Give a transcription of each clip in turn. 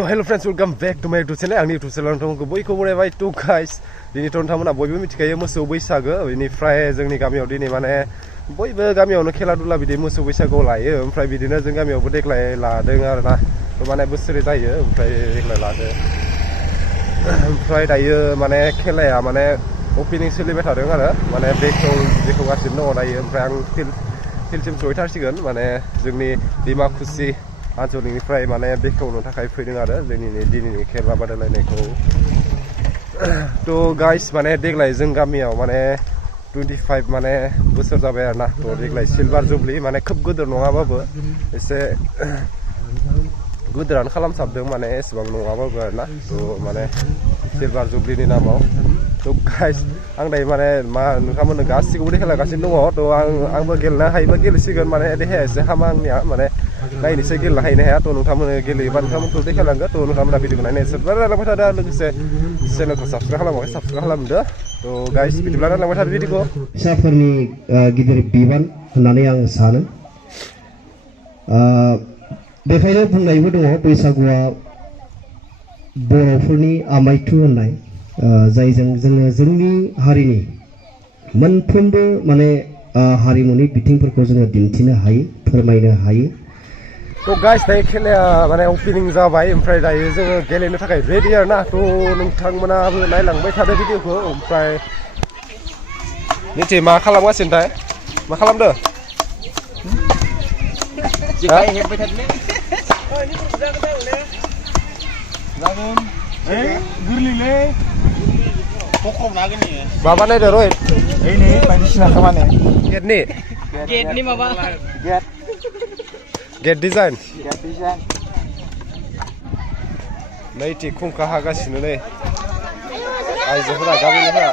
So hello friends, welcome back to my YouTube channel. Ang YouTube channel nonton bयखौ बरायबाय to guys. दिनै नोंथांमोना बयबो मिथिखायो मोसौ बैसागो बेनिफ्राय जोंनि गामियाव दिनै माने बयबो गामियावनो खेला दुला बिदि मोसौ बैसागोआव लायो ओमफ्राय बिदिनो जों गामियावबो देग्लाय लादों आरोना माने बोसोरै जायो ओमफ्राय देग्लाय लादों ओमफ्राय दायो माने खेलाया माने ओपनिं सोलिबाय थादों आरो माने बेखौ जेखौ गासिनो दङ दायो ओमफ्राय आं फिल्डसिम सहैथारसिगोन माने जोंनि दिमाकुसि आनसलिकनिफ्राय माने बेखेवनो थाखाय फैदों आरो जोंनि दिनैनि खेला बादायलायनायखौ तो गाइस माने देग्लाय जों गामियाव माने 25 माने बोसोर जाबाय आरोना तो देग्लाय सिलभार जुबली माने खोब गोदोर नङाबाबो एसे गोदोरानो खालामसाबदों माने एसेबां नङाबाबो आरोना तो माने सिलभार जुबलीनि नामाव तो गाइस आं दायो माने मा नोंथांमोननो गासिखौबो देखायलांगासिनो दङ तो आंबो गेलेनो हायोबा गेलेसिगोन माने देहाया एसे हामा आंनिया माने नायनोसै गेलेनो हायनो हाया तो नोंथांमोननो गेलेयोबा नोंथांमोनखौ देखायलांगोन तो नोंथांमोना भिडिअखौ नायनो जोबोर नायलांबाय थादो लोगोसे चेनेलखौ साबस्क्राइब खालामाखै साबस्क्राइब खालामदो तो गाइस बिदिब्ला नायलांबाय थादो भिडिअखौ फिसाफोरनि गिदिर बिबान होननानै आं सानो बेखायनो बुंनायबो दङ बैसागुआ बर'फोरनि आमायथु होननाय जायजों जोङो जोंनि हारिनि मोनफ्रोमबो माने हारिमुनि बिथिंफोरखौ जोङो दिन्थिनो हायो फोरमायनो हायो तो गाइस दायो खेलाया माने ओपनिं जाबाय ओमफ्राय दायो जोङो गेलेनो थाखाय रेडि आरोना तो नोंथांमोनाबो नायलांबाय थादो भिडिअखौ ओमफ्राय निथि मा खालामगासिनो थाय मा खालामदो जेखाय हेबबाय थादों जागोन गोरलैलै पक्रबना हागोन नी माबा नायदो रहित ओइ नै बायदिसिना खामानि गेटनि माबा गेट डिजाइन नैथि खुंखा हागासिनो नै आइजोफोरा गामिनिफोरा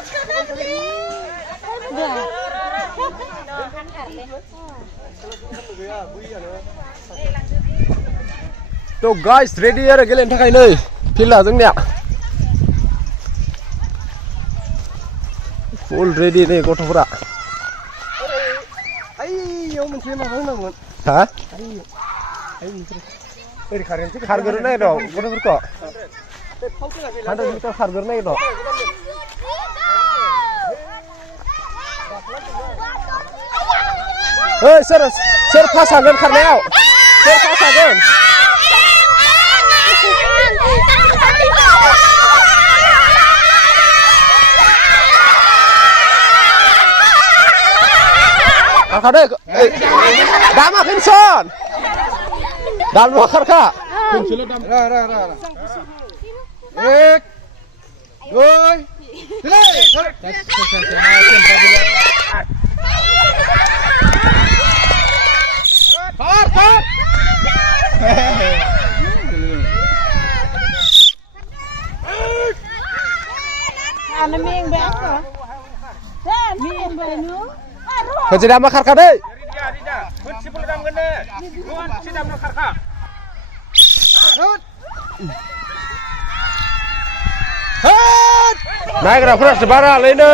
तो गाइस रेडी आरो गेलेनो थाखाय नै फिल्डआ जोंनिया फुल रेडी नै गथ'फोरा आइयाव मोनसे माबा होनांगोन हा खारगोरनो नागिर गथ'फोरखौ 100 मिटार खारगोरनो नागिर सोर फास हागोन खारनायाव सोर फास हागोन खारदो दामा खिनसन दाम मा खारखा खनसेल' दाम एक दुइ खनसे दामा खारखा दै नायग्राफोरासो बारालै नै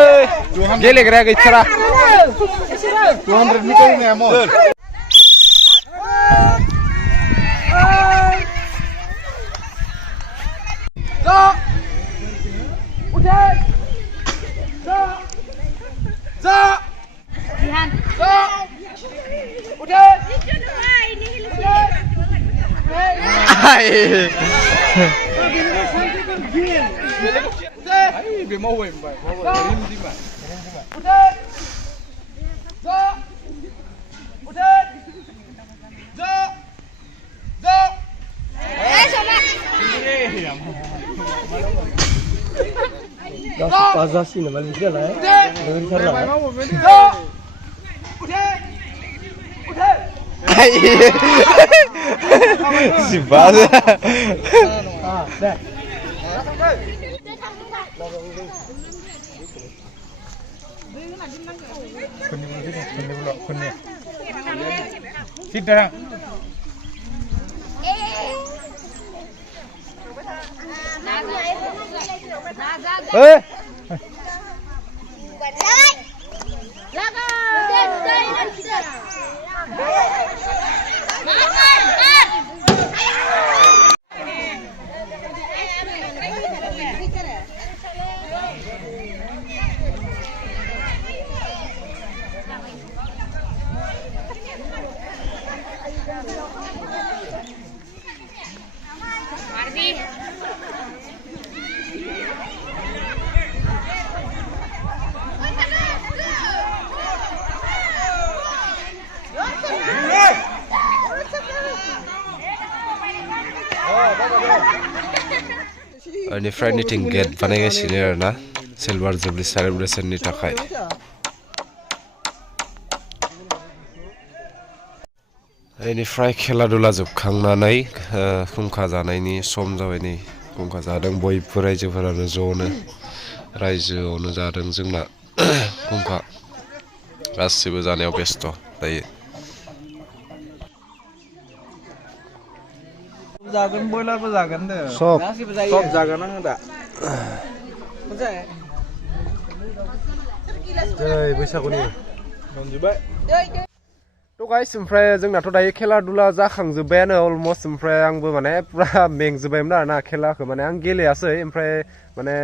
गेलेग्राया गैथारा 200 मिटार होनाया मो Pazasi nama dia lah. Si baz. Tidak. बेनिफ्राय निथिं गेट बानायगासिनो आरोना सिलभार जुबलि सेलेब्रेसननि थाखाय बेनिफ्राय खेला दुला जोबखांनानै खुंखा जानायनि सम जाबाय नै खुंखा जादों बयबो रायजोफोरानो ज'नो रायजोआवनो जादों जोंना खुंखा गासिबो जानायाव बेस्थ' दायो जागोन बयलारबो जागोन दे सब सब जागोन आङो दा जै बैसागुनि मोनजोबबाय थ' गाइस ओमफ्राय जोंनाथ' दायो खेला दुला जाखांजोब्बायानो अलमस्ट ओमफ्राय आंबो माने पुरा मेंजोब्बायमोन आरोना खेलाखौ माने आं गेलेयासै ओमफ्राय माने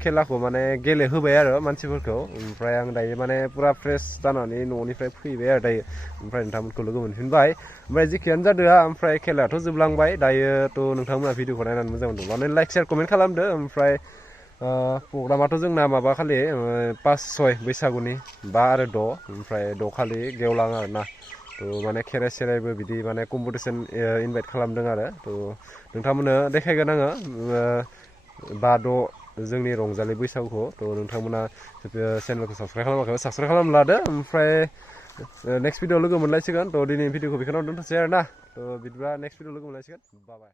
खेलाखौ माने गेलेहोबाय आरो मानसिफोरखौ ओमफ्राय आं दायो माने पुरा फ्रेस जानानै न'निफ्राय फैबाय आरो दायो ओमफ्राय नोंथांमोनखौ लोगो मोनफिनबाय ओमफ्राय जिखियानो जादों ओमफ्राय खेलायाथ' जोबलांबाय दायोथ' नोंथांमोना भिडिअखौ नायनानै मोजां मोनदों माने लाइक शेयार कमेन्ट खालामदो ओमफ्राय प्रग्रामाथ' जोंना माबा खालि 5-6 बैसागुनि 5 आरो 6 ओमफ्राय 6 खालि गेवलां आरोना थ' माने खेराइ सेराइबो बिदि माने कम्पिटिसन इनभाइट खालामदों आरो थ' नोंथांमोननो देखायगोन आङो 5-6 जोंनि रंजालि बैसागुखौ थ' नोंथांमोना चेनेलखौ साबस्क्राइब खालामाखै साबस्क्राइब खालामना लादो ओमफ्राय नेक्स्ट भिडिअ लोगो मोनलायसिगोन थ' दिनै भिडिअखौ बेखौनो दोनथ'सै आरोना थ' बिदिब्ला नेक्स्ट भिडिअ लोगो मोनलायसिगोन बाय बाय